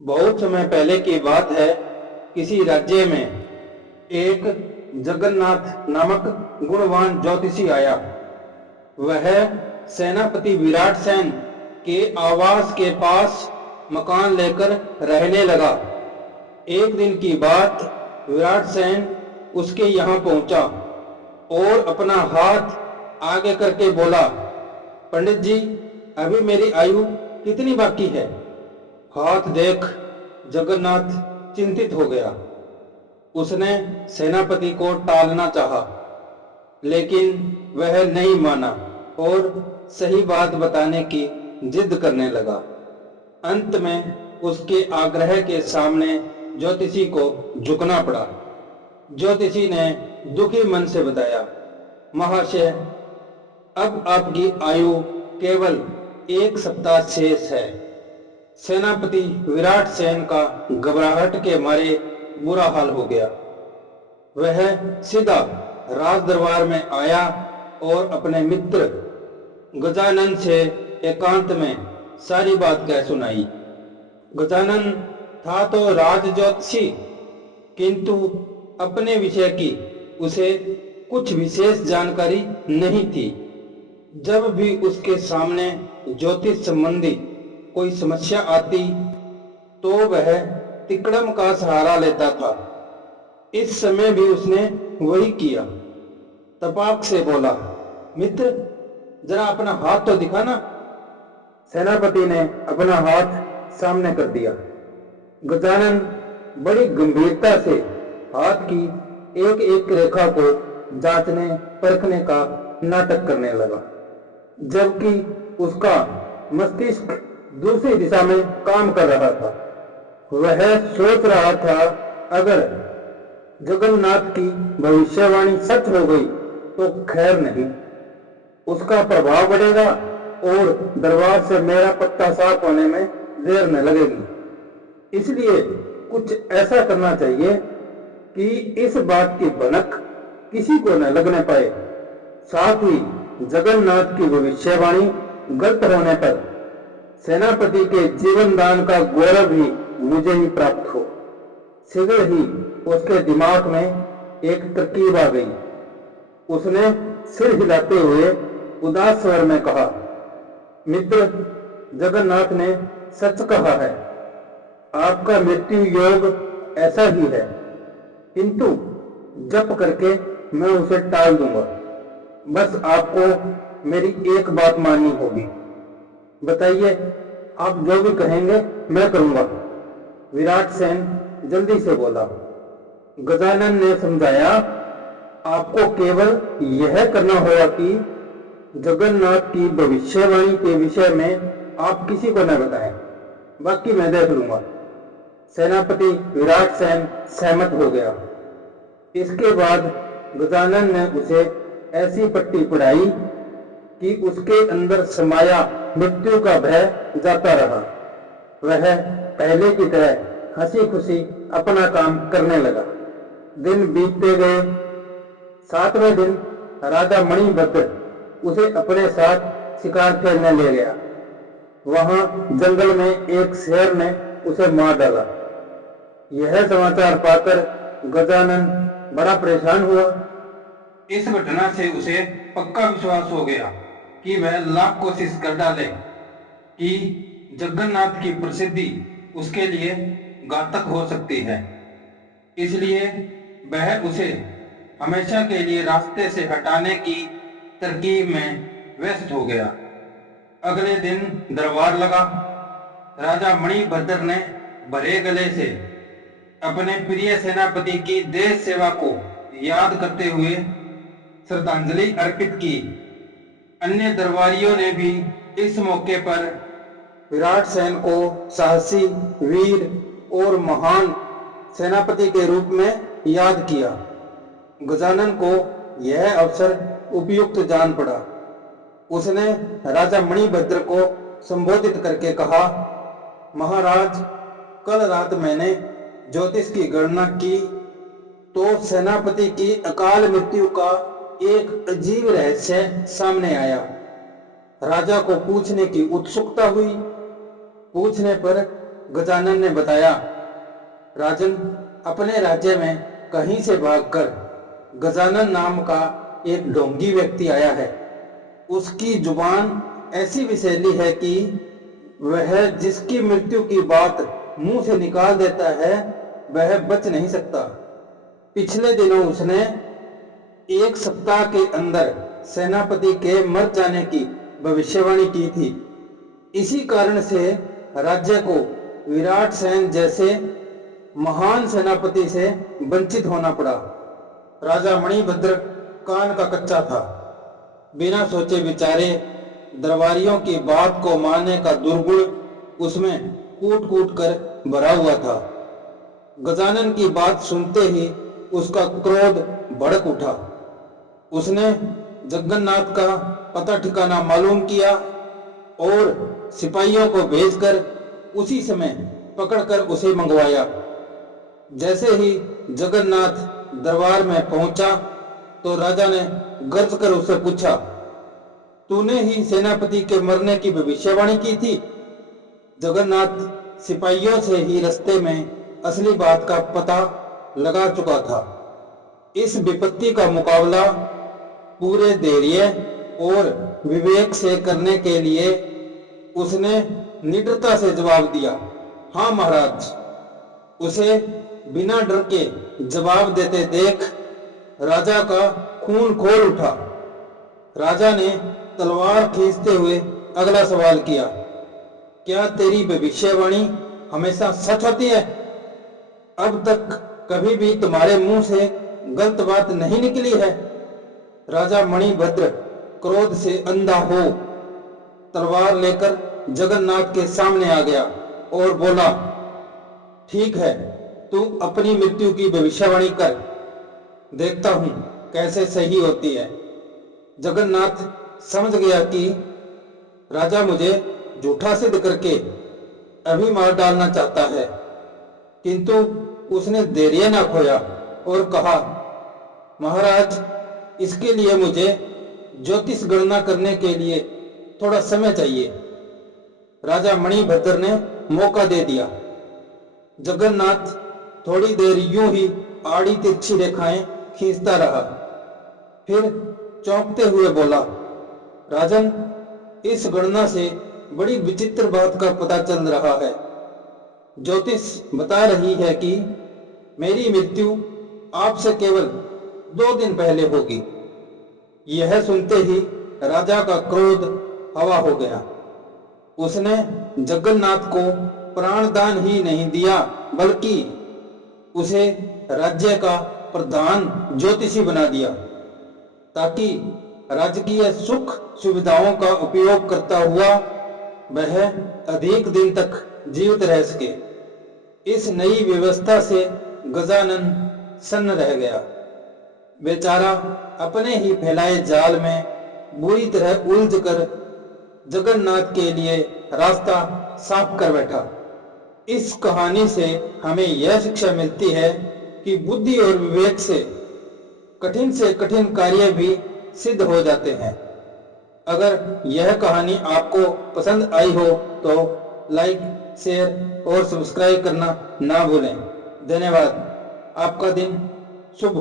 बहुत समय पहले की बात है। किसी राज्य में एक जगन्नाथ नामक गुणवान ज्योतिषी आया। वह सेनापति विराट सेन के आवास के पास मकान लेकर रहने लगा। एक दिन की बात, विराट सेन उसके यहाँ पहुंचा और अपना हाथ आगे करके बोला, पंडित जी, अभी मेरी आयु कितनी बाकी है? हाथ देख जगन्नाथ चिंतित हो गया। उसने सेनापति को टालना चाहा, लेकिन वह नहीं माना और सही बात बताने की जिद करने लगा। अंत में उसके आग्रह के सामने ज्योतिषी को झुकना पड़ा। ज्योतिषी ने दुखी मन से बताया, महाशय, अब आपकी आयु केवल 1 सप्ताह शेष है। सेनापति विराट सेन का घबराहट के मारे बुरा हाल हो गया। वह सीधा राज दरबार में आया और अपने मित्र गजानन से एकांत में सारी बात कह सुनाई। गजानन था तो राज ज्योतिषी, किंतु अपने विषय की उसे कुछ विशेष जानकारी नहीं थी। जब भी उसके सामने ज्योतिष संबंधी कोई समस्या आती तो वह तिकड़म का सहारा लेता था। इस समय भी उसने वही किया। तपाक से बोला, मित्र, जरा अपना हाथ तो दिखा ना। सेनापति ने अपना हाथ सामने कर दिया। गजानन बड़ी गंभीरता से हाथ की एक एक रेखा को जांचने परखने का नाटक करने लगा, जबकि उसका मस्तिष्क दूसरी दिशा में काम कर रहा था। वह सोच रहा था, अगर जगन्नाथ की भविष्यवाणी सच हो गई तो खैर नहीं, उसका प्रभाव बढ़ेगा और दरबार से मेरा पत्ता साफ होने में देर न लगेगी। इसलिए कुछ ऐसा करना चाहिए कि इस बात की भनक किसी को न लगने पाए। साथ ही जगन्नाथ की भविष्यवाणी गलत होने पर सेनापति के जीवन दान का गौरव भी मुझे ही प्राप्त हो। शीघ्र ही उसके दिमाग में एक तरकीब आ गई। उसने सिर हिलाते हुए उदास स्वर में कहा, मित्र, जगन्नाथ ने सच कहा है। आपका मृत्यु योग ऐसा ही है, किंतु जप करके मैं उसे टाल दूंगा। बस आपको मेरी एक बात माननी होगी। बताइए, आप जो भी कहेंगे मैं करूंगा। विराट सेन जल्दी से बोला। गजानन ने समझाया, आपको केवल यह करना होगा कि जगन्नाथ की भविष्यवाणी के विषय में आप किसी को न बताएं, बाकी मैं देख लूंगा। सेनापति विराट सेन सहमत हो गया। इसके बाद गजानन ने उसे ऐसी पट्टी पढ़ाई कि उसके अंदर समाया मृत्यु का भय जाता रहा। वह पहले की तरह हंसी खुशी अपना काम करने लगा। दिन बीतते गए। 7वें दिन राजा मणिभद्र उसे अपने साथ शिकार खेलने ले गया। वहां जंगल में एक शेर ने उसे मार डाला। यह समाचार पाकर गजानन बड़ा परेशान हुआ। इस घटना से उसे पक्का विश्वास हो गया कि वह लाख कोशिश कर डाले कि जगन्नाथ की प्रसिद्धि उसके लिए घातक हो सकती है। इसलिए वह उसे हमेशा के लिए रास्ते से हटाने की तरकीब में व्यस्त हो गया। अगले दिन दरबार लगा। राजा मणिभद्र ने भरे गले से अपने प्रिय सेनापति की देश सेवा को याद करते हुए श्रद्धांजलि अर्पित की। अन्य दरबारियों ने भी इस मौके पर विराट सेन को साहसी, वीर और महान सेनापति के रूप में याद किया। गजानन को यह अवसर उपयुक्त जान पड़ा। उसने राजा मणिभद्र को संबोधित करके कहा, महाराज, कल रात मैंने ज्योतिष की गणना की तो सेनापति की अकाल मृत्यु का एक अजीब रहस्य सामने आया। राजा को पूछने की उत्सुकता हुई। पूछने पर गजानन ने बताया, राजन, अपने राज्य में कहीं से भागकर गजानन नाम का एक ढोंगी व्यक्ति आया है। उसकी जुबान ऐसी विषैली है कि वह जिसकी मृत्यु की बात मुंह से निकाल देता है वह बच नहीं सकता। पिछले दिनों उसने 1 सप्ताह के अंदर सेनापति के मर जाने की भविष्यवाणी की थी। इसी कारण से राज्य को विराट सेन जैसे महान सेनापति से वंचित होना पड़ा। राजा मणिभद्र कान का कच्चा था। बिना सोचे विचारे दरबारियों की बात को मानने का दुर्गुण उसमें कूट कूट कर भरा हुआ था। गजानन की बात सुनते ही उसका क्रोध भड़क उठा। उसने जगन्नाथ का पता ठिकाना मालूम किया और सिपाहियों को भेजकर उसी समय पकड़कर उसे मंगवाया। जैसे ही जगन्नाथ दरबार में पहुंचा तो राजा ने गर्ज कर उससे पूछा, तूने ही सेनापति के मरने की भविष्यवाणी की थी? जगन्नाथ सिपाहियों से ही रास्ते में असली बात का पता लगा चुका था। इस विपत्ति का मुकाबला पूरे धैर्य और विवेक से करने के लिए उसने निडरता से जवाब दिया, हाँ महाराज। उसे बिना डर के जवाब देते देख राजा का खून खौल उठा। राजा ने तलवार खींचते हुए अगला सवाल किया, क्या तेरी भविष्यवाणी हमेशा सच होती है? अब तक कभी भी तुम्हारे मुंह से गलत बात नहीं निकली है? राजा मणिभद्र क्रोध से अंधा हो तलवार लेकर जगन्नाथ के सामने आ गया और बोला, ठीक है, तू अपनी मृत्यु की भविष्यवाणी कर, देखता हूं कैसे सही होती है। जगन्नाथ समझ गया कि राजा मुझे झूठा सिद्ध करके अभी मार डालना चाहता है, किंतु उसने धैर्य न खोया और कहा, महाराज, इसके लिए मुझे ज्योतिष गणना करने के लिए थोड़ा समय चाहिए। राजा मणिभद्र ने मौका दे दिया। जगन्नाथ थोड़ी देर यूं ही आड़ी तिरछी रेखाएं खींचता रहा, फिर चौंकते हुए बोला, राजन, इस गणना से बड़ी विचित्र बात का पता चल रहा है। ज्योतिष बता रही है कि मेरी मृत्यु आपसे केवल 2 दिन पहले होगी। यह सुनते ही राजा का क्रोध हवा हो गया। उसने जगन्नाथ को प्राणदान ही नहीं दिया, बल्कि उसे राज्य का प्रधान ज्योतिषी बना दिया, ताकि राजकीय सुख सुविधाओं का उपयोग करता हुआ वह अधिक दिन तक जीवित रह सके। इस नई व्यवस्था से गजानन सन्न रह गया। बेचारा अपने ही फैलाए जाल में बुरी तरह उलझकर जगन्नाथ के लिए रास्ता साफ कर बैठा। इस कहानी से हमें यह शिक्षा मिलती है कि बुद्धि और विवेक से कठिन कार्य भी सिद्ध हो जाते हैं। अगर यह कहानी आपको पसंद आई हो तो लाइक, शेयर और सब्सक्राइब करना ना भूलें। धन्यवाद। आपका दिन शुभ हो।